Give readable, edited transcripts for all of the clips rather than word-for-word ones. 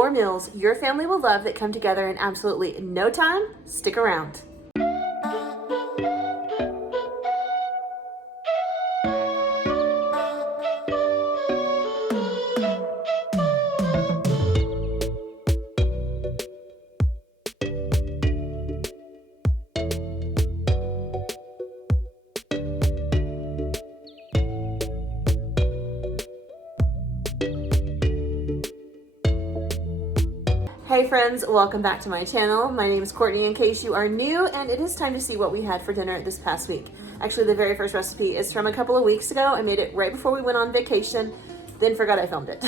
4 meals your family will love that come together in absolutely no time. Stick around. Hey friends, welcome back to my channel. My name is Courtney in case you are new, and it is time to see what we had for dinner this past week. Actually, the very first recipe is from a couple of weeks ago. I made it right before we went on vacation, then forgot I filmed it.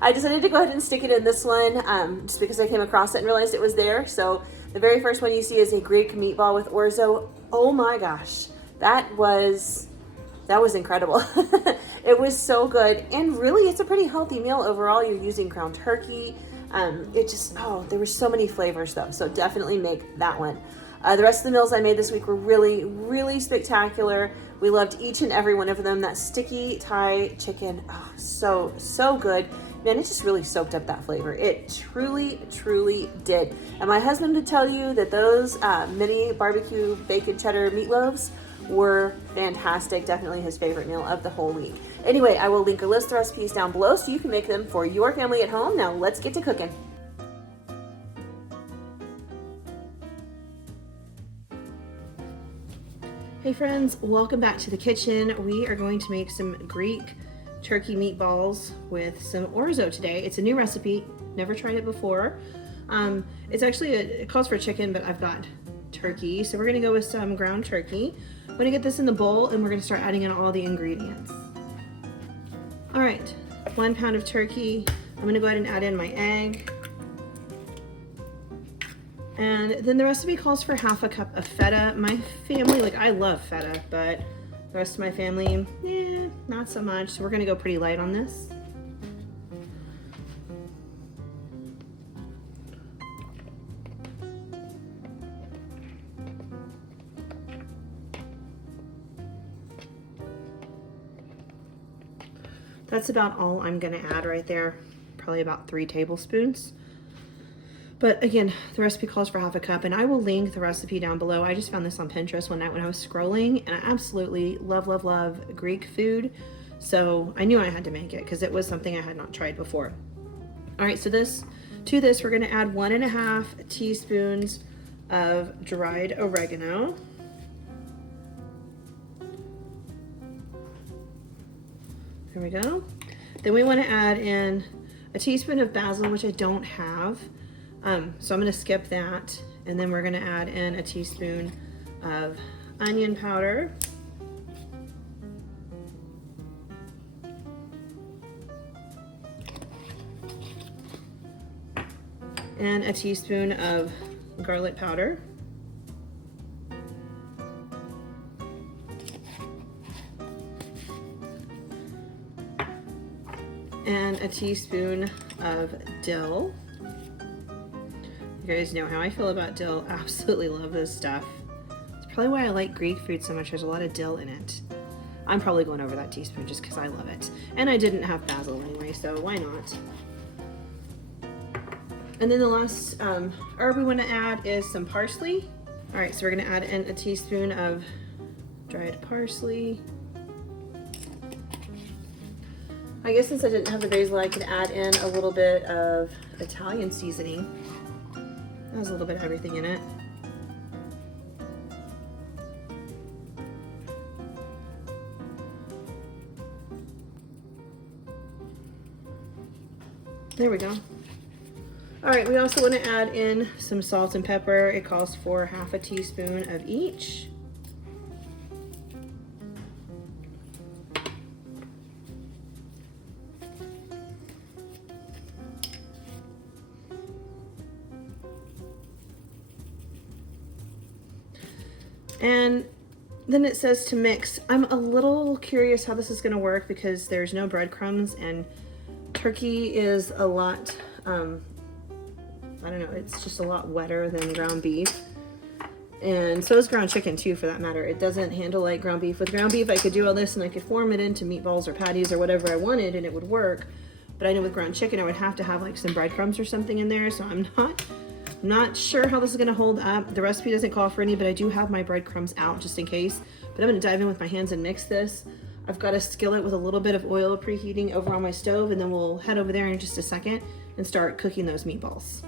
I decided to go ahead and stick it in this one just because I came across it and realized it was there. So the very first one you see is a Greek meatball with orzo. Oh my gosh, that was incredible. It was so good, and really it's a pretty healthy meal overall. You're using ground turkey. There were so many flavors though, so definitely make that one. The rest of the meals I made this week were really, really spectacular. We loved each and every one of them. That sticky Thai chicken, so good. Man, it just really soaked up that flavor. It truly, truly did. And my husband would tell you that those mini barbecue bacon cheddar meatloaves were fantastic. Definitely his favorite meal of the whole week. Anyway, I will link a list of recipes down below so you can make them for your family at home. Now let's get to cooking. Hey friends, welcome back to the kitchen. We are going to make some Greek turkey meatballs with some orzo today. It's a new recipe, never tried it before. It calls for chicken, but I've got turkey. So we're gonna go with some ground turkey. I'm gonna get this in the bowl and we're gonna start adding in all the ingredients. All right, 1 pound of turkey. I'm gonna go ahead and add in my egg. And then the recipe calls for half a cup of feta. My family, I love feta, but the rest of my family, not so much. So we're gonna go pretty light on this. That's about all I'm gonna add right there. Probably about 3 tablespoons. But again, the recipe calls for half a cup, and I will link the recipe down below. I just found this on Pinterest one night when I was scrolling, and I absolutely love, love, love Greek food. So I knew I had to make it because it was something I had not tried before. All right, so to this, we're gonna add 1.5 teaspoons of dried oregano. There we go. Then we want to add in a teaspoon of basil, which I don't have. So I'm going to skip that. And then we're going to add in a teaspoon of onion powder. And a teaspoon of garlic powder. And a teaspoon of dill. You guys know how I feel about dill. Absolutely love this stuff. It's probably why I like Greek food so much. There's a lot of dill in it. I'm probably going over that teaspoon just because I love it. And I didn't have basil anyway, so why not? And then the last herb we want to add is some parsley. All right, so we're going to add in a teaspoon of dried parsley. I guess since I didn't have the basil, I could add in a little bit of Italian seasoning. There's a little bit of everything in it. There we go. All right, we also want to add in some salt and pepper. It calls for half a teaspoon of each. And then it says to mix. I'm a little curious how this is going to work because there's no breadcrumbs, and turkey is a lot, I don't know, it's just a lot wetter than ground beef. And so is ground chicken too, for that matter. It doesn't handle like ground beef. With ground beef, I could do all this and I could form it into meatballs or patties or whatever I wanted and it would work. but I know with ground chicken I would have to have like some breadcrumbs or something in there, so I'm not sure how this is gonna hold up. The recipe doesn't call for any, but I do have my breadcrumbs out just in case. But I'm gonna dive in with my hands and mix this. I've got a skillet with a little bit of oil preheating over on my stove, and then we'll head over there in just a second and start cooking those meatballs.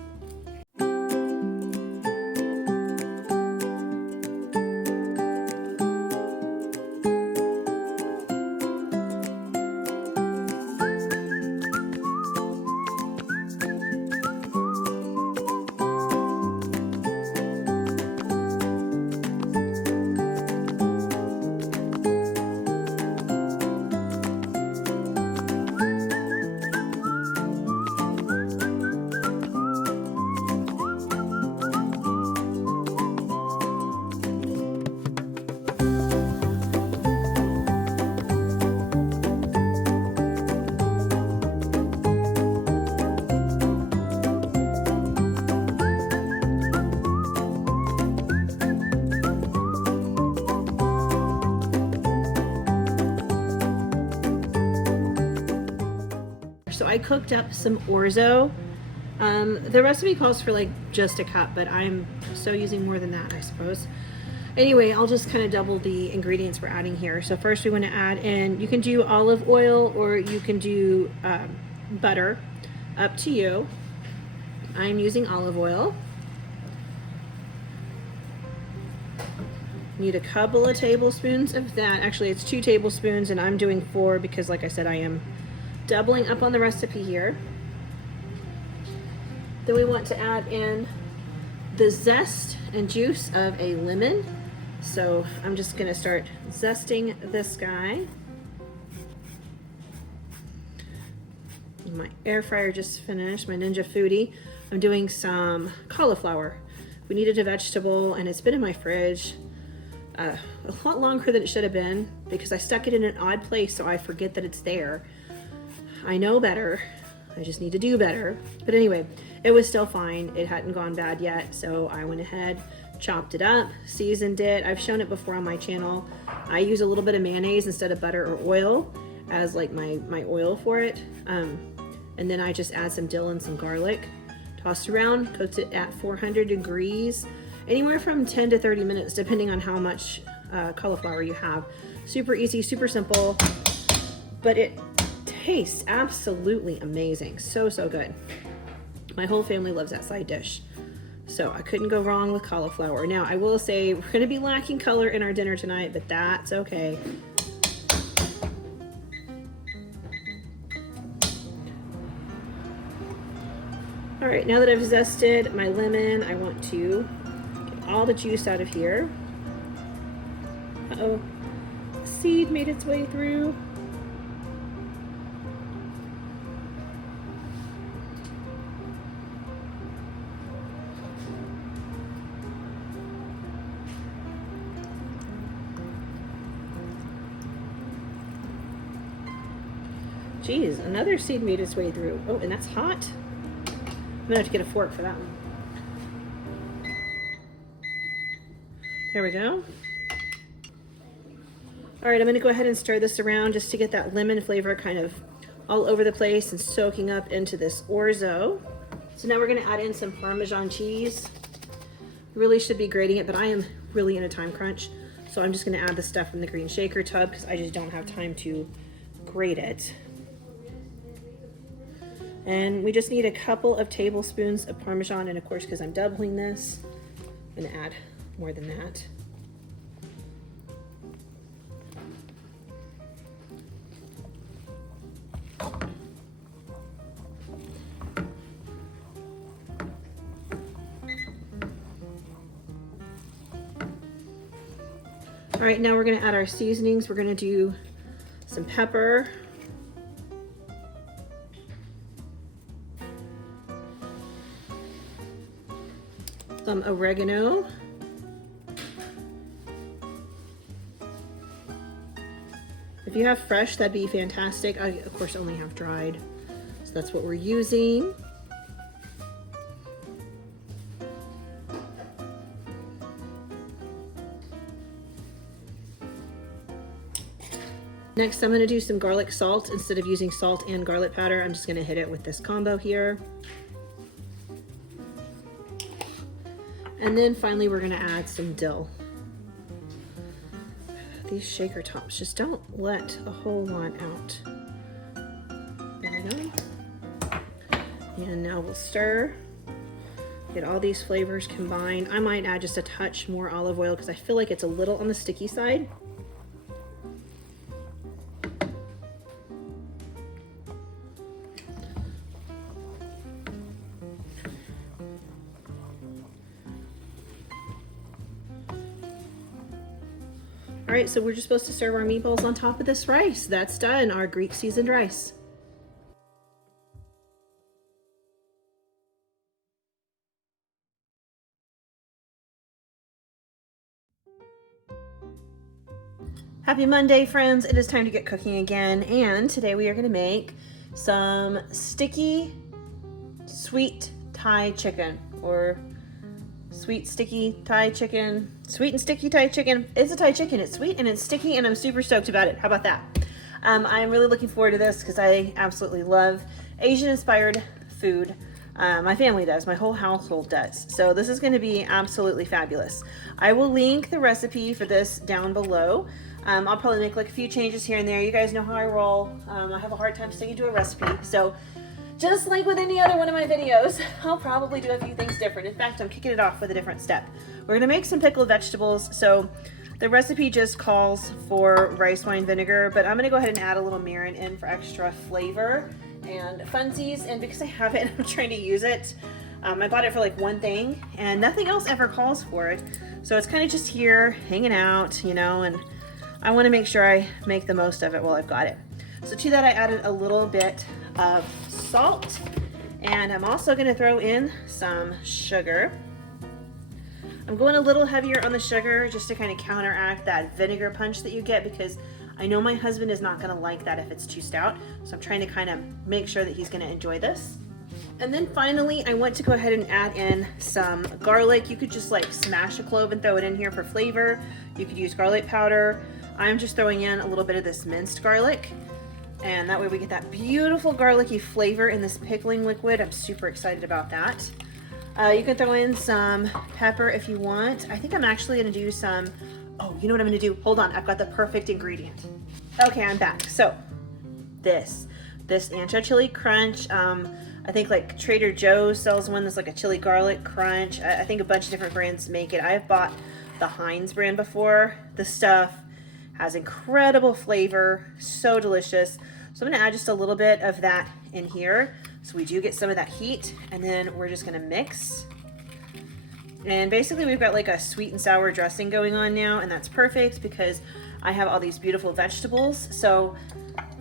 So I cooked up some Orzo. The recipe calls for like just a cup, but I'm so using more than that, I suppose. Anyway, I'll just kind of double the ingredients we're adding here. So first we want to add in, you can do olive oil or you can do butter, up to you. I'm using olive oil. Need a couple of tablespoons of that. Actually, it's 2 tablespoons and I'm doing 4 because like I said, I am doubling up on the recipe here. Then we want to add in the zest and juice of a lemon. So I'm just gonna start zesting this guy. My air fryer just finished, my Ninja Foodie. I'm doing some cauliflower. We needed a vegetable and it's been in my fridge a lot longer than it should have been because I stuck it in an odd place so I forget that it's there. I know better. I just need to do better. But anyway, it was still fine. It hadn't gone bad yet. So I went ahead, chopped it up, seasoned it. I've shown it before on my channel. I use a little bit of mayonnaise instead of butter or oil as like my oil for it. And then I just add some dill and some garlic. Tossed around, cooked it at 400 degrees, anywhere from 10 to 30 minutes, depending on how much cauliflower you have. Super easy, super simple, but it tastes absolutely amazing. So good. My whole family loves that side dish, so I couldn't go wrong with cauliflower. Now I will say we're going to be lacking color in our dinner tonight, but that's okay. All right, now that I've zested my lemon, I want to get all the juice out of here. Uh-oh, the seed made its way through. Geez, another seed made its way through. Oh, and that's hot. I'm gonna have to get a fork for that one. There we go. All right, I'm gonna go ahead and stir this around just to get that lemon flavor kind of all over the place and soaking up into this Orzo. So now we're gonna add in some Parmesan cheese. Really should be grating it, but I am really in a time crunch. So I'm just gonna add the stuff in the green shaker tub because I just don't have time to grate it. And we just need a couple of tablespoons of Parmesan, and of course, because I'm doubling this, I'm gonna add more than that. All right, now we're gonna add our seasonings. We're gonna do some pepper, some oregano, if you have fresh, that'd be fantastic. I, of course, only have dried, so that's what we're using. Next, I'm gonna do some garlic salt. Instead of using salt and garlic powder, I'm just gonna hit it with this combo here. And then finally, we're gonna add some dill. These shaker tops just don't let a whole lot out. There we go. And now we'll stir. Get all these flavors combined. I might add just a touch more olive oil because I feel like it's a little on the sticky side. All right, so we're just supposed to serve our meatballs on top of this rice. That's done, our Greek seasoned rice. Happy Monday, friends. It is time to get cooking again. And today we are gonna make some sticky, sweet Thai chicken, or sweet, sticky Thai chicken. Sweet and sticky Thai chicken. It's a Thai chicken. It's sweet and it's sticky and I'm super stoked about it. How about that? I'm really looking forward to this because I absolutely love Asian inspired food. My family does, my whole household does. So this is gonna be absolutely fabulous. I will link the recipe for this down below. I'll probably make like a few changes here and there. You guys know how I roll. I have a hard time sticking to a recipe. So just like with any other one of my videos, I'll probably do a few things different. In fact, I'm kicking it off with a different step. We're gonna make some pickled vegetables. So the recipe just calls for rice wine vinegar, but I'm gonna go ahead and add a little mirin in for extra flavor and funsies. And because I have it, I'm trying to use it. I bought it for like one thing and nothing else ever calls for it. So it's kind of just here hanging out, you know, and I wanna make sure I make the most of it while I've got it. So to that, I added a little bit of salt, and I'm also gonna throw in some sugar. I'm going a little heavier on the sugar just to kind of counteract that vinegar punch that you get, because I know my husband is not gonna like that if it's too stout. So I'm trying to kind of make sure that he's gonna enjoy this. And then finally, I want to go ahead and add in some garlic. You could just like smash a clove and throw it in here for flavor. You could use garlic powder. I'm just throwing in a little bit of this minced garlic, and that way we get that beautiful garlicky flavor in this pickling liquid. I'm super excited about that. You can throw in some pepper if you want. I think I'm actually gonna do some, oh, you know what I'm gonna do? Hold on, I've got the perfect ingredient. Okay, I'm back. So this ancho chili crunch. I think like Trader Joe's sells one that's like a chili garlic crunch. I think a bunch of different brands make it. I've bought the Heinz brand before. The stuff has incredible flavor, so delicious. So I'm gonna add just a little bit of that in here so we do get some of that heat, and then we're just gonna mix. And basically we've got like a sweet and sour dressing going on now, and that's perfect because I have all these beautiful vegetables. So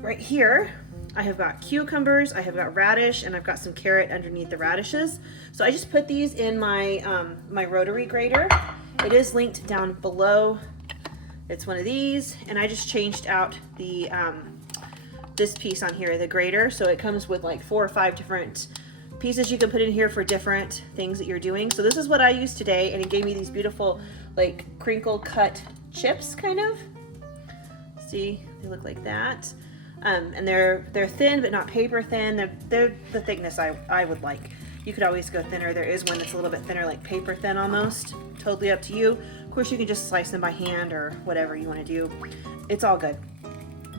right here, I have got cucumbers, I have got radish, and I've got some carrot underneath the radishes. So I just put these in my, my rotary grater. It is linked down below. It's one of these, and I just changed out the this piece on here, the grater, so it comes with like 4 or 5 different pieces you can put in here for different things that you're doing. So this is what I used today, and it gave me these beautiful like crinkle cut chips, kind of. See, they look like that, and they're thin but not paper thin. They're the thickness I would like. You could always go thinner. There is one that's a little bit thinner, like paper thin almost. Totally up to you. Of course, you can just slice them by hand or whatever you want to do. It's all good.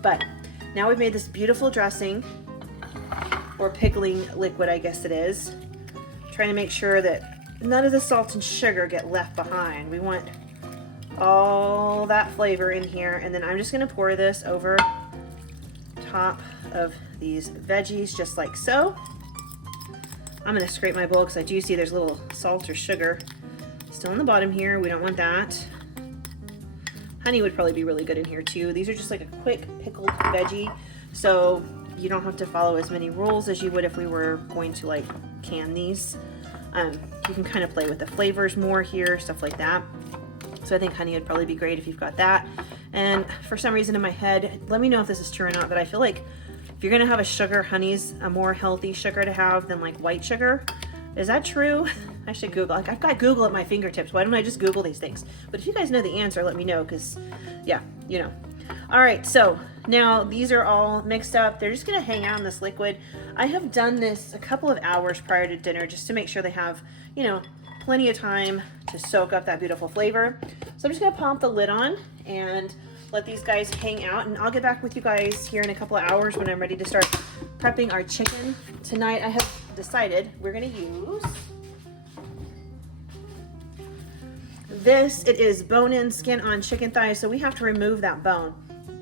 But now we've made this beautiful dressing, or pickling liquid, I guess it is. Trying to make sure that none of the salt and sugar get left behind. We want all that flavor in here, and then I'm just going to pour this over top of these veggies just like so. I'm going to scrape my bowl because I do see there's a little salt or sugar still on the bottom here. We don't want that. Honey would probably be really good in here too. These are just like a quick pickled veggie, so you don't have to follow as many rules as you would if we were going to like can these. You can kind of play with the flavors more here, stuff like that. So I think honey would probably be great if you've got that. And for some reason in my head, let me know if this is true or not, but I feel like if you're gonna have a sugar, honey's a more healthy sugar to have than like white sugar. Is that true? I should Google. Like, I've got Google at my fingertips. Why don't I just Google these things? But if you guys know the answer, let me know, because yeah, you know. All right, so now these are all mixed up. They're just gonna hang out in this liquid. I have done this a couple of hours prior to dinner just to make sure they have, you know, plenty of time to soak up that beautiful flavor. So I'm just gonna pop the lid on and let these guys hang out, and I'll get back with you guys here in a couple of hours when I'm ready to start prepping our chicken. Tonight I have decided we're gonna use this. It is bone-in, skin-on chicken thighs, so we have to remove that bone.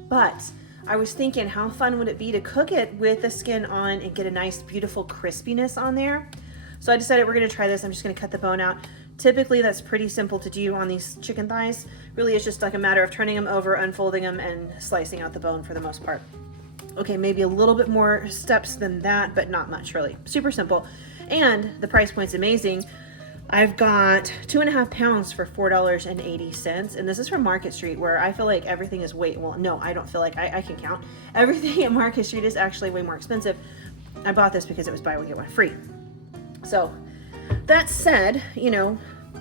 But I was thinking, how fun would it be to cook it with the skin on and get a nice, beautiful crispiness on there? So I decided we're gonna try this. I'm just gonna cut the bone out. Typically, that's pretty simple to do on these chicken thighs. Really, it's just like a matter of turning them over, unfolding them, and slicing out the bone for the most part. Okay, maybe a little bit more steps than that, but not much really. Super simple. And the price point's amazing. I've got 2.5 pounds for $4.80, and this is from Market Street, where I feel like everything is well, no, I don't feel like, I can count. Everything at Market Street is actually way more expensive. I bought this because it was buy one, get one free. So that said, you know,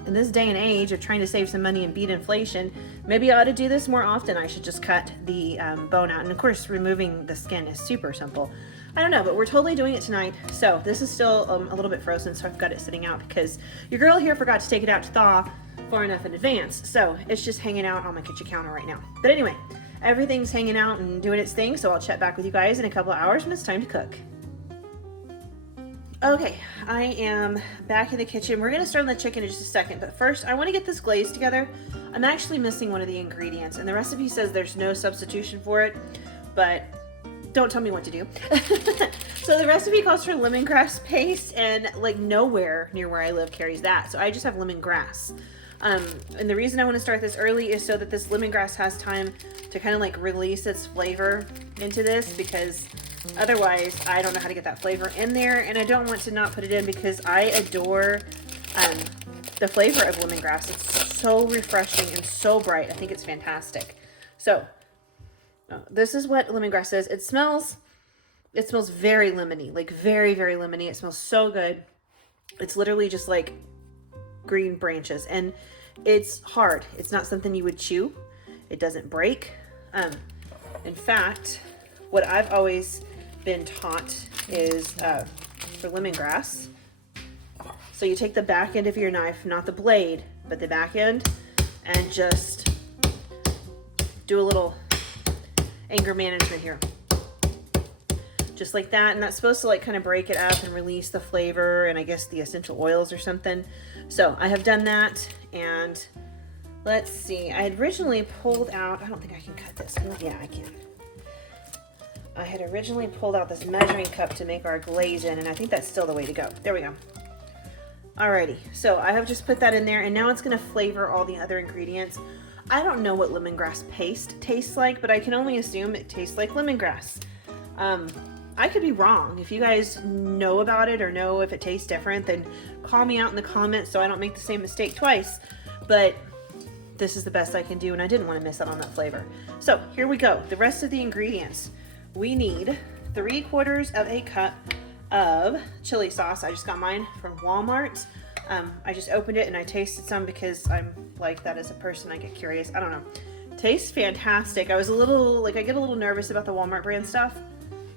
in this day and age of trying to save some money and beat inflation, maybe I ought to do this more often. I should just cut the bone out. And of course, removing the skin is super simple. I don't know, but we're totally doing it tonight. So this is still a little bit frozen, so I've got it sitting out because your girl here forgot to take it out to thaw far enough in advance. So it's just hanging out on my kitchen counter right now. But anyway, everything's hanging out and doing its thing, so I'll chat back with you guys in a couple of hours when it's time to cook. Okay, I am back in the kitchen. We're gonna start on the chicken in just a second, but first I wanna get this glaze together. I'm actually missing one of the ingredients, and the recipe says there's no substitution for it, but don't tell me what to do. So the recipe calls for lemongrass paste, and like nowhere near where I live carries that. So I just have lemongrass. And the reason I want to start this early is so that this lemongrass has time to kind of like release its flavor into this, because otherwise I don't know how to get that flavor in there, and I don't want to not put it in because I adore the flavor of lemongrass. It's so refreshing and so bright. I think it's fantastic. So this is what lemongrass is. It smells very lemony, like very, very lemony. It smells so good. It's literally just like green branches, and it's hard. It's not something you would chew. It doesn't break. In fact, what I've always been taught is for lemongrass. So you take the back end of your knife, not the blade, but the back end, and just do a little anger management here. Just like that, and that's supposed to like kind of break it up and release the flavor and I guess the essential oils or something. So I have done that, and let's see. I had originally pulled out, I don't think I can cut this. Oh, yeah, I can. I had originally pulled out this measuring cup to make our glaze in, and I think that's still the way to go. There we go. Alrighty, so I have just put that in there, and now it's gonna flavor all the other ingredients. I don't know what lemongrass paste tastes like, but I can only assume it tastes like lemongrass. I could be wrong. If you guys know about it or know if it tastes different, then call me out in the comments so I don't make the same mistake twice. But this is the best I can do, and I didn't want to miss out on that flavor. So here we go. The rest of the ingredients. We need 3/4 of a cup of chili sauce. I just got mine from Walmart. I just opened it and I tasted some because I'm like that as a person. I get curious. I don't know. Tastes fantastic. I was a little, like, I get a little nervous about the Walmart brand stuff.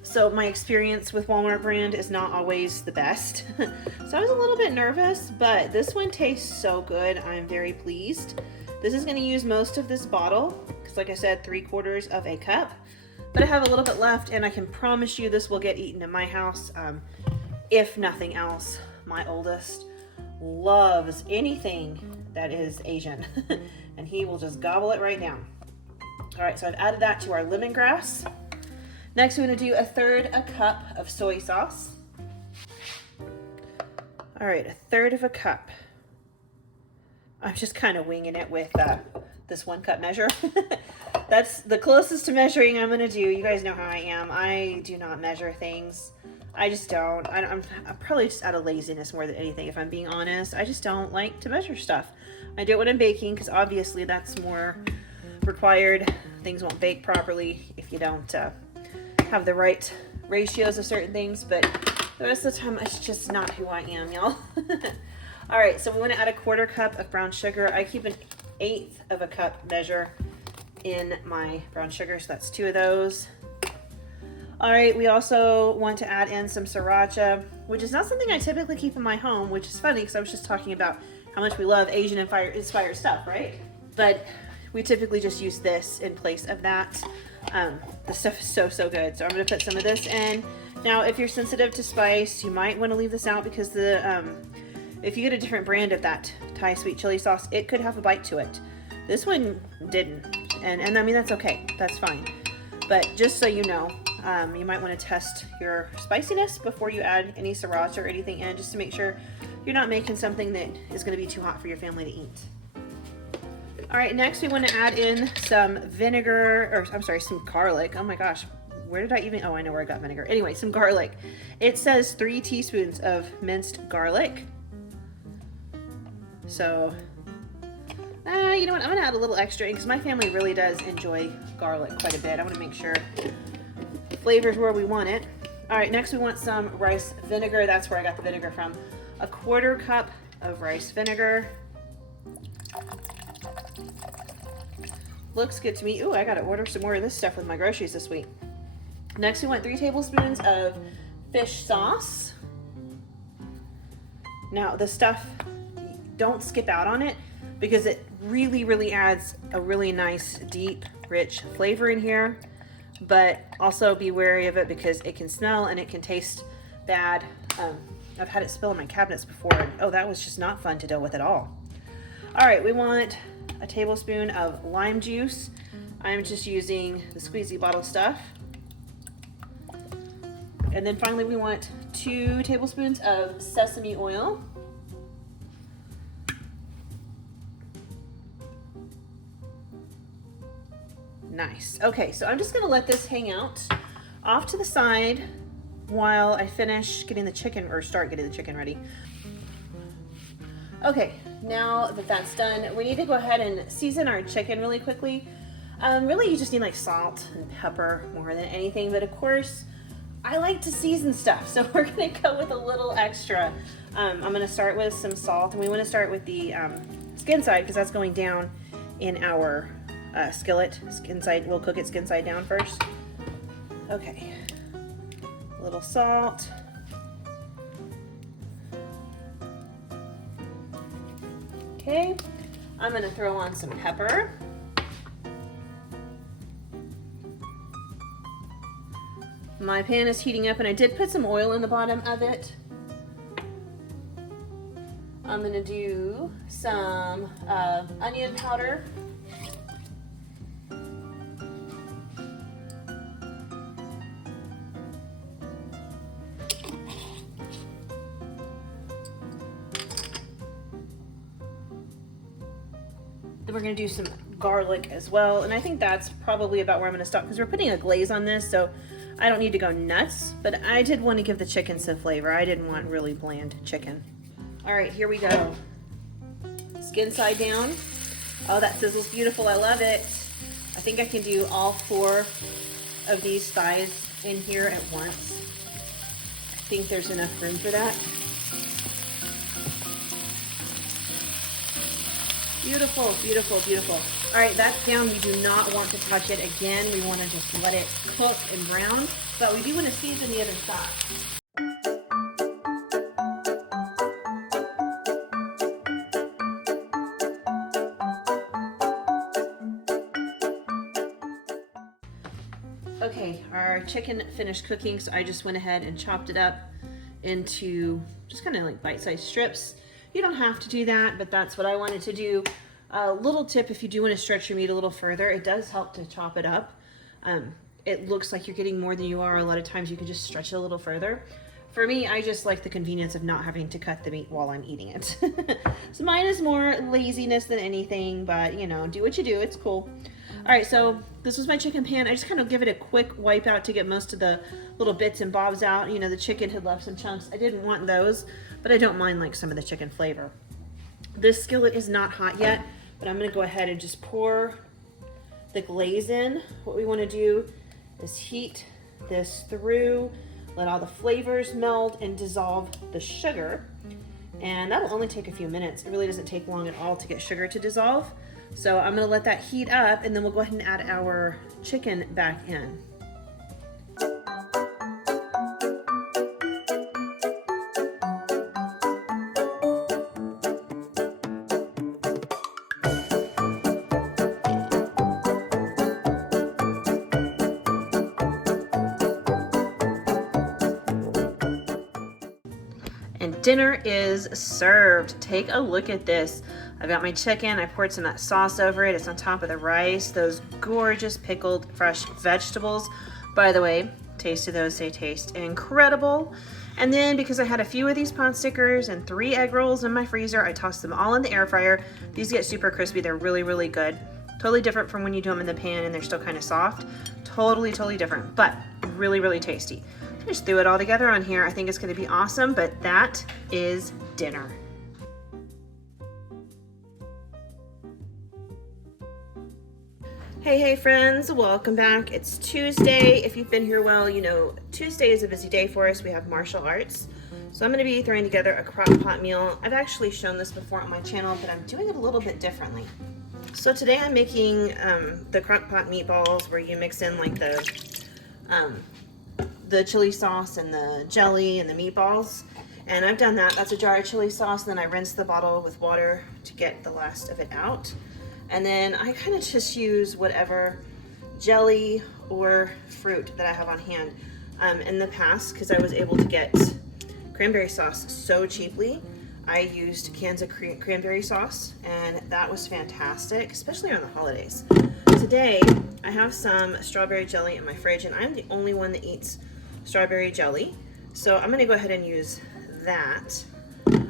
So my experience with Walmart brand is not always the best. So I was a little bit nervous, but this one tastes so good. I'm very pleased. This is going to use most of this bottle because, like I said, 3/4 of a cup. But I have a little bit left, and I can promise you this will get eaten in my house. If nothing else, my oldest loves anything that is Asian, and he will just gobble it right down. All right, so I've added that to our lemongrass. Next, we're going to do 1/3 a cup of soy sauce. All right, 1/3 of a cup. I'm just kind of winging it with this 1 cup measure. That's the closest to measuring I'm going to do. You guys know how I am. I do not measure things. I just don't. I'm probably just out of laziness more than anything, if I'm being honest. I just don't like to measure stuff. I do it when I'm baking because obviously that's more required. Things won't bake properly if you don't have the right ratios of certain things, but the rest of the time it's just not who I am, y'all. All right, so we want to add 1/4 cup of brown sugar. I keep an 1/8 of a cup measure in my brown sugar, so that's 2 of those. All right, we also want to add in some sriracha, which is not something I typically keep in my home, which is funny because I was just talking about how much we love Asian inspired stuff, right? But we typically just use this in place of that. The stuff is so good. So I'm gonna put some of this in. Now, if you're sensitive to spice, you might want to leave this out because if you get a different brand of that Thai sweet chili sauce, it could have a bite to it. This one didn't, and I mean, that's okay, that's fine. But just so you know, you might want to test your spiciness before you add any sriracha or anything in, just to make sure you're not making something that is going to be too hot for your family to eat. All right, next we want to add in some vinegar, or I'm sorry, some garlic. Oh my gosh, where did I even, oh, I know where I got vinegar. Anyway, some garlic. It says 3 teaspoons of minced garlic. So, you know what, I'm going to add a little extra because my family really does enjoy garlic quite a bit. I want to make sure the flavor's where we want it. All right, next we want some rice vinegar. That's where I got the vinegar from. 1/4 cup of rice vinegar. Looks good to me. Ooh, I gotta order some more of this stuff with my groceries this week. Next, we want 3 tablespoons of fish sauce. Now, the stuff, don't skip out on it because it really adds a really nice, deep, rich flavor in here. But also be wary of it because it can smell and it can taste bad. I've had it spill in my cabinets before, and oh, that was just not fun to deal with at all. All right, we want a tablespoon of lime juice. I'm just using the squeezy bottle stuff. And then finally we want 2 tablespoons of sesame oil. Nice. Okay, so I'm just gonna let this hang out off to the side while I finish getting the chicken, or start getting the chicken ready. Okay, now that that's done, we need to go ahead and season our chicken really quickly. Really, you just need like salt and pepper more than anything, but of course, I like to season stuff, so we're gonna go with a little extra. I'm gonna start with some salt, and we wanna start with the skin side because that's going down in our skillet. Skin side, we'll cook it skin side down first. Okay, a little salt. Okay, I'm gonna throw on some pepper. My pan is heating up and I did put some oil in the bottom of it. I'm gonna do some onion powder. Then we're gonna do some garlic as well. And I think that's probably about where I'm gonna stop because we're putting a glaze on this, so I don't need to go nuts, but I did want to give the chicken some flavor. I didn't want really bland chicken. All right, here we go. Skin side down. Oh, that sizzles beautiful. I love it. I think I can do all 4 of these thighs in here at once. I think there's enough room for that. Beautiful, beautiful, beautiful. All right, that's down. We do not want to touch it again. We want to just let it cook and brown, but we do want to season the other side. Okay, our chicken finished cooking, so I just went ahead and chopped it up into just kind of like bite-sized strips. You don't have to do that, but that's what I wanted to do. A little tip, if you do want to stretch your meat a little further, it does help to chop it up. It looks like you're getting more than you are. A lot of times you can just stretch it a little further. For me, I just like the convenience of not having to cut the meat while I'm eating it. So mine is more laziness than anything, but you know, do what you do, it's cool. All right, so this was my chicken pan. I just kind of give it a quick wipe out to get most of the little bits and bobs out. You know, the chicken had left some chunks. I didn't want those, but I don't mind like some of the chicken flavor. This skillet is not hot yet, but I'm gonna go ahead and just pour the glaze in. What we wanna do is heat this through, let all the flavors meld and dissolve the sugar. And that'll only take a few minutes. It really doesn't take long at all to get sugar to dissolve. So I'm gonna let that heat up and then we'll go ahead and add our chicken back in. And dinner is served. Take a look at this. I got my chicken, I poured some of that sauce over it. It's on top of the rice, those gorgeous pickled fresh vegetables. By the way, taste of those, they taste incredible. And then because I had a few of these pot stickers and 3 egg rolls in my freezer, I tossed them all in the air fryer. These get super crispy, they're really, really good. Totally different from when you do them in the pan and they're still kind of soft. Totally, totally different, but really, really tasty. I just threw it all together on here. I think it's gonna be awesome, but that is dinner. Hey friends, welcome back. It's Tuesday. If you've been here, well, you know, Tuesday is a busy day for us. We have martial arts. So I'm gonna be throwing together a crock pot meal. I've actually shown this before on my channel, but I'm doing it a little bit differently. So today I'm making the crock pot meatballs where you mix in like the chili sauce and the jelly and the meatballs. And I've done that. That's a jar of chili sauce, and then I rinse the bottle with water to get the last of it out. And then I kind of just use whatever jelly or fruit that I have on hand. In the past, because I was able to get cranberry sauce so cheaply, I used cans of cranberry sauce, and that was fantastic, especially around the holidays. Today, I have some strawberry jelly in my fridge, and I'm the only one that eats strawberry jelly. So I'm gonna go ahead and use that.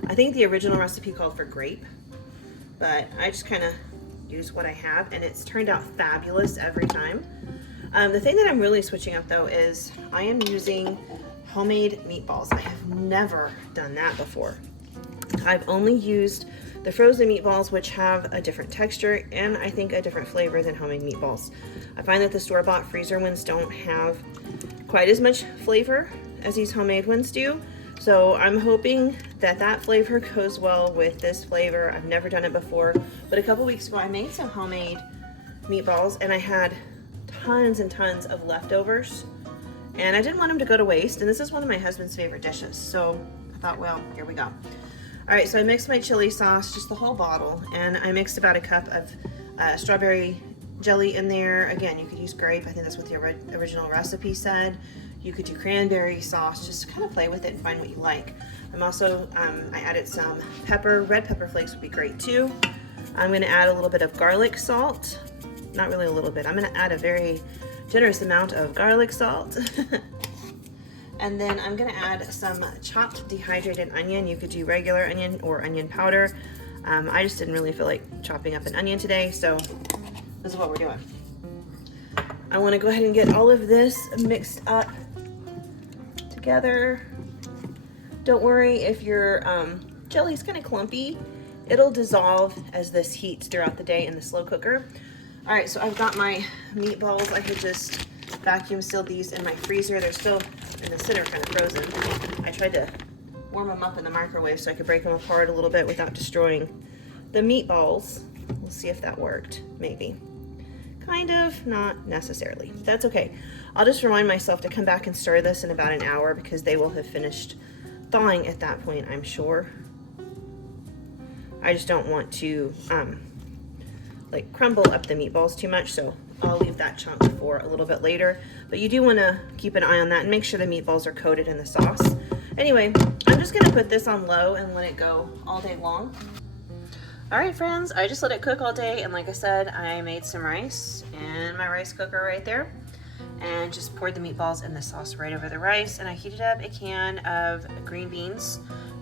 I think the original recipe called for grape, but I just kind of use what I have, and it's turned out fabulous every time. The thing that I'm really switching up though is I am using homemade meatballs. I have never done that before. I've only used the frozen meatballs, which have a different texture and I think a different flavor than homemade meatballs. I find that the store-bought freezer ones don't have quite as much flavor as these homemade ones do. So I'm hoping that that flavor goes well with this flavor. I've never done it before, but a couple weeks ago I made some homemade meatballs and I had tons and tons of leftovers, and I didn't want them to go to waste, and this is one of my husband's favorite dishes. So I thought, well, here we go. All right, so I mixed my chili sauce, just the whole bottle, and I mixed about a cup of strawberry jelly in there. Again, you could use grape. I think that's what the original recipe said. You could do cranberry sauce, just kind of play with it and find what you like. I'm also, I added some pepper. Red pepper flakes would be great too. I'm gonna add a little bit of garlic salt. Not really a little bit. I'm gonna add a very generous amount of garlic salt. And then I'm gonna add some chopped dehydrated onion. You could do regular onion or onion powder. I just didn't really feel like chopping up an onion today, so this is what we're doing. I wanna go ahead and get all of this mixed up together. Don't worry if your jelly's kind of clumpy. It'll dissolve as this heats throughout the day in the slow cooker. All right, so I've got my meatballs. I could just vacuum seal these in my freezer. They're still in the center, kind of frozen. I tried to warm them up in the microwave so I could break them apart a little bit without destroying the meatballs. We'll see if that worked, maybe. Kind of, not necessarily. That's okay. I'll just remind myself to come back and stir this in about an hour because they will have finished thawing at that point, I'm sure. I just don't want to like crumble up the meatballs too much, so I'll leave that chunk for a little bit later. But you do want to keep an eye on that and make sure the meatballs are coated in the sauce. Anyway, I'm just going to put this on low and let it go all day long. All right, friends, I just let it cook all day, and like I said, I made some rice in my rice cooker right there and just poured the meatballs and the sauce right over the rice, and I heated up a can of green beans,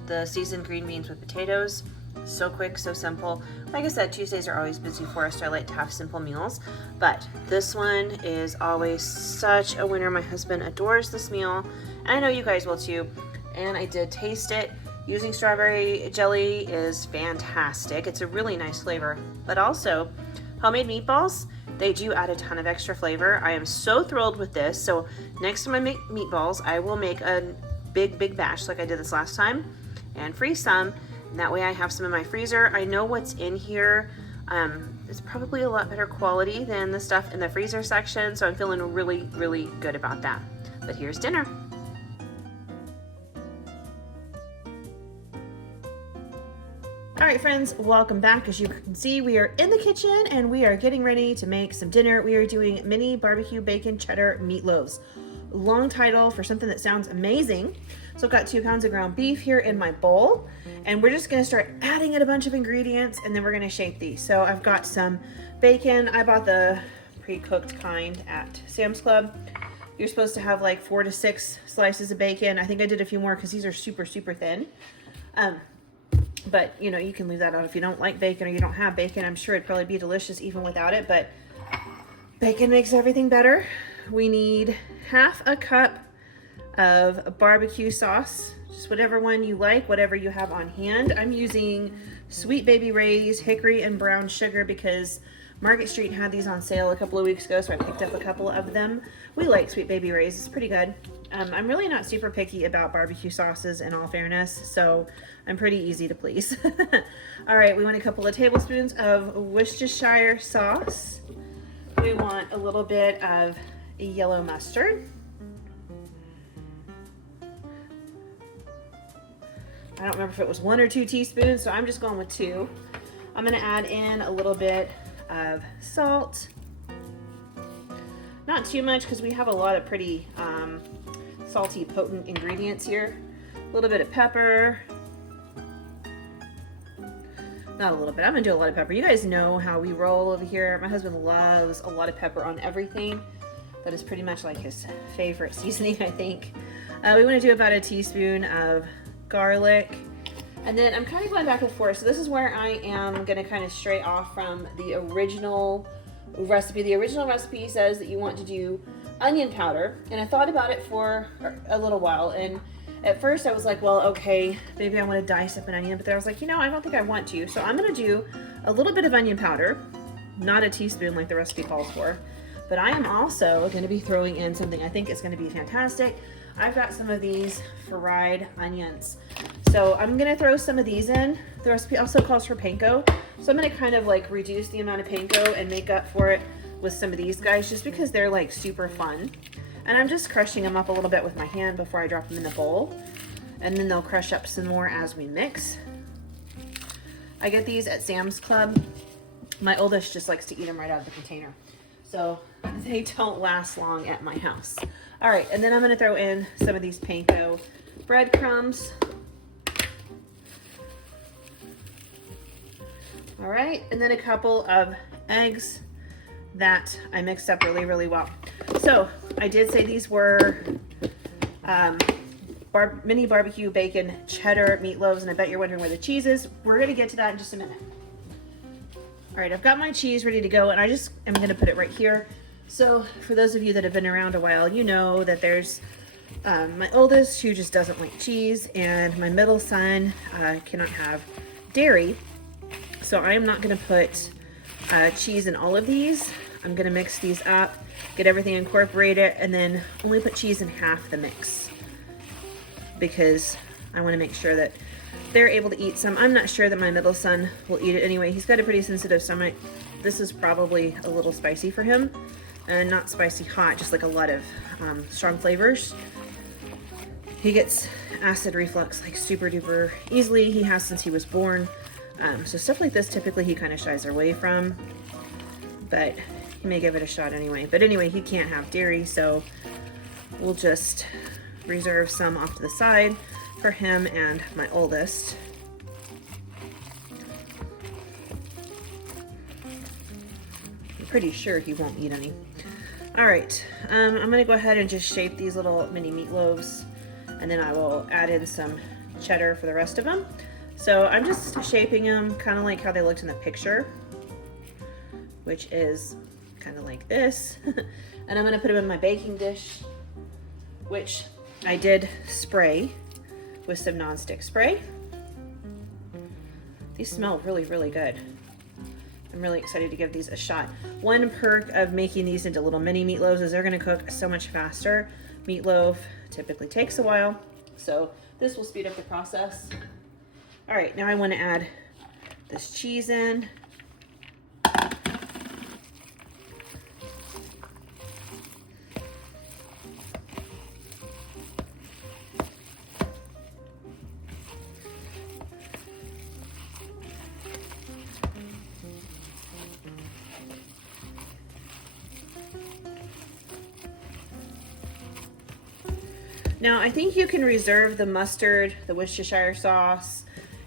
the seasoned green beans with potatoes. So quick, so simple. Like I said, Tuesdays are always busy for us, so I like to have simple meals, but this one is always such a winner. My husband adores this meal, and I know you guys will too, and I did taste it. Using strawberry jelly is fantastic. It's a really nice flavor, but also homemade meatballs, they do add a ton of extra flavor. I am so thrilled with this. So next time I make meatballs, I will make a big batch like I did this last time and freeze some. And that way I have some in my freezer. I know what's in here. It's probably a lot better quality than the stuff in the freezer section, so I'm feeling really, really good about that. But here's dinner. All right, friends, welcome back. As you can see, we are in the kitchen and we are getting ready to make some dinner. We are doing mini barbecue bacon cheddar meatloaves. Long title for something that sounds amazing. So I've got 2 pounds of ground beef here in my bowl, and we're just gonna start adding in a bunch of ingredients, and then we're gonna shape these. So I've got some bacon. I bought the pre-cooked kind at Sam's Club. You're supposed to have like 4 to 6 slices of bacon. I think I did a few more because these are super, super thin. But you know, you can leave that out if you don't like bacon or you don't have bacon. I'm sure it'd probably be delicious even without it, but bacon makes everything better. We need half a cup of barbecue sauce, just whatever one you like, whatever you have on hand. I'm using Sweet Baby Ray's hickory and brown sugar because Market Street had these on sale a couple of weeks ago, so I picked up a couple of them. We like Sweet Baby Ray's, it's pretty good. I'm really not super picky about barbecue sauces in all fairness, so I'm pretty easy to please. All right, we want a couple of tablespoons of Worcestershire sauce. We want a little bit of yellow mustard. I don't remember if it was 1 or 2 teaspoons, so I'm just going with 2. I'm gonna add in a little bit of salt. Not too much because we have a lot of pretty salty, potent ingredients here. A little bit of pepper. Not a little bit, I'm gonna do a lot of pepper. You guys know how we roll over here. My husband loves a lot of pepper on everything. That is pretty much like his favorite seasoning, I think. We wanna do about a teaspoon of garlic. And then I'm kind of going back and forth. So this is where I am gonna kind of stray off from the original recipe. The original recipe says that you want to do onion powder. And I thought about it for a little while. And at first I was like, well, okay, maybe I want to dice up an onion. But then I was like, you know, I don't think I want to. So I'm gonna do a little bit of onion powder, not a teaspoon like the recipe calls for. But I am also gonna be throwing in something I think is gonna be fantastic. I've got some of these fried onions. So I'm gonna throw some of these in. The recipe also calls for panko. So I'm gonna kind of like reduce the amount of panko and make up for it with some of these guys just because they're like super fun. And I'm just crushing them up a little bit with my hand before I drop them in the bowl. And then they'll crush up some more as we mix. I get these at Sam's Club. My oldest just likes to eat them right out of the container. So they don't last long at my house. All right, and then I'm gonna throw in some of these panko breadcrumbs. All right, and then a couple of eggs that I mixed up really, really well. So I did say these were mini barbecue bacon cheddar meatloaves, and I bet you're wondering where the cheese is. We're gonna get to that in just a minute. All right, I've got my cheese ready to go, and I just am gonna put it right here. So for those of you that have been around a while, you know that there's my oldest who just doesn't like cheese, and my middle son cannot have dairy. So I am not gonna put cheese in all of these. I'm gonna mix these up, get everything incorporated, and then only put cheese in half the mix because I wanna make sure that they're able to eat some. I'm not sure that my middle son will eat it anyway. He's got a pretty sensitive stomach. This is probably a little spicy for him, and not spicy hot, just like a lot of strong flavors. He gets acid reflux like super duper easily. He has since he was born. So stuff like this, typically he kind of shies away from, but he may give it a shot anyway. But anyway, he can't have dairy, so we'll just reserve some off to the side for him and my oldest. I'm pretty sure he won't eat any. All right, I'm gonna go ahead and just shape these little mini meatloaves, and then I will add in some cheddar for the rest of them. So I'm just shaping them kind of like how they looked in the picture, which is kind of like this. And I'm gonna put them in my baking dish, which I did spray with some nonstick spray. These smell really, really good. I'm really excited to give these a shot. One perk of making these into little mini meatloaves is they're gonna cook so much faster. Meatloaf typically takes a while, so this will speed up the process. All right, now I want to add this cheese in. Now I think you can reserve the mustard, the Worcestershire sauce,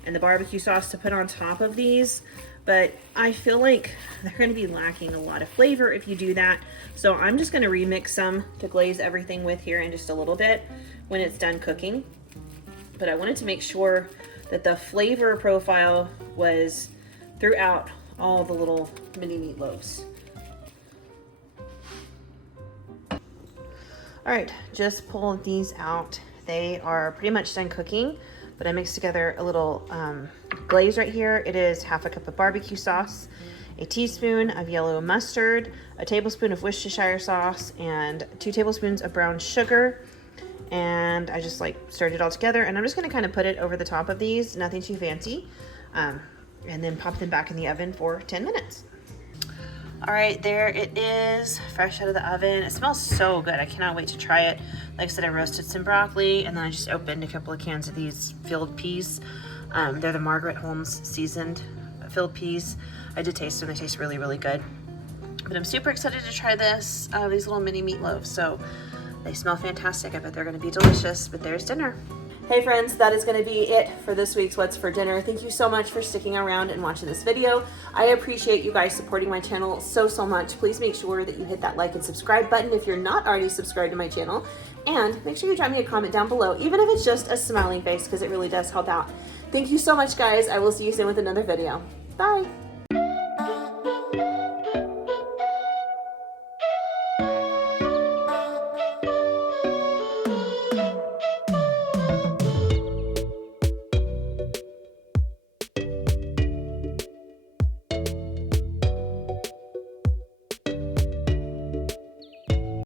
and the barbecue sauce to put on top of these, but I feel like they're going to be lacking a lot of flavor if you do that. So I'm just going to remix some to glaze everything with here in just a little bit when it's done cooking. But I wanted to make sure that the flavor profile was throughout all the little mini meatloaves. All right, just pull these out. They are pretty much done cooking, but I mixed together a little glaze right here. It is half a cup of barbecue sauce, a teaspoon of yellow mustard, a tablespoon of Worcestershire sauce, and 2 tablespoons of brown sugar. And I just like stirred it all together, and I'm just gonna kind of put it over the top of these, nothing too fancy, and then pop them back in the oven for 10 minutes. All right, there it is, fresh out of the oven. It smells so good. I cannot wait to try it. Like I said, I roasted some broccoli, and then I just opened a couple of cans of these filled peas. They're the Margaret Holmes seasoned filled peas. I did taste them. They taste really, really good. But I'm super excited to try this, these little mini meatloaves. So they smell fantastic. I bet they're gonna be delicious, but there's dinner. Hey friends, that is going to be it for this week's What's for Dinner. Thank you so much for sticking around and watching this video. I appreciate you guys supporting my channel so much. Please make sure that you hit that like and subscribe button if you're not already subscribed to my channel. And make sure you drop me a comment down below, even if it's just a smiling face, because it really does help out. Thank you so much, guys. I will see you soon with another video. Bye.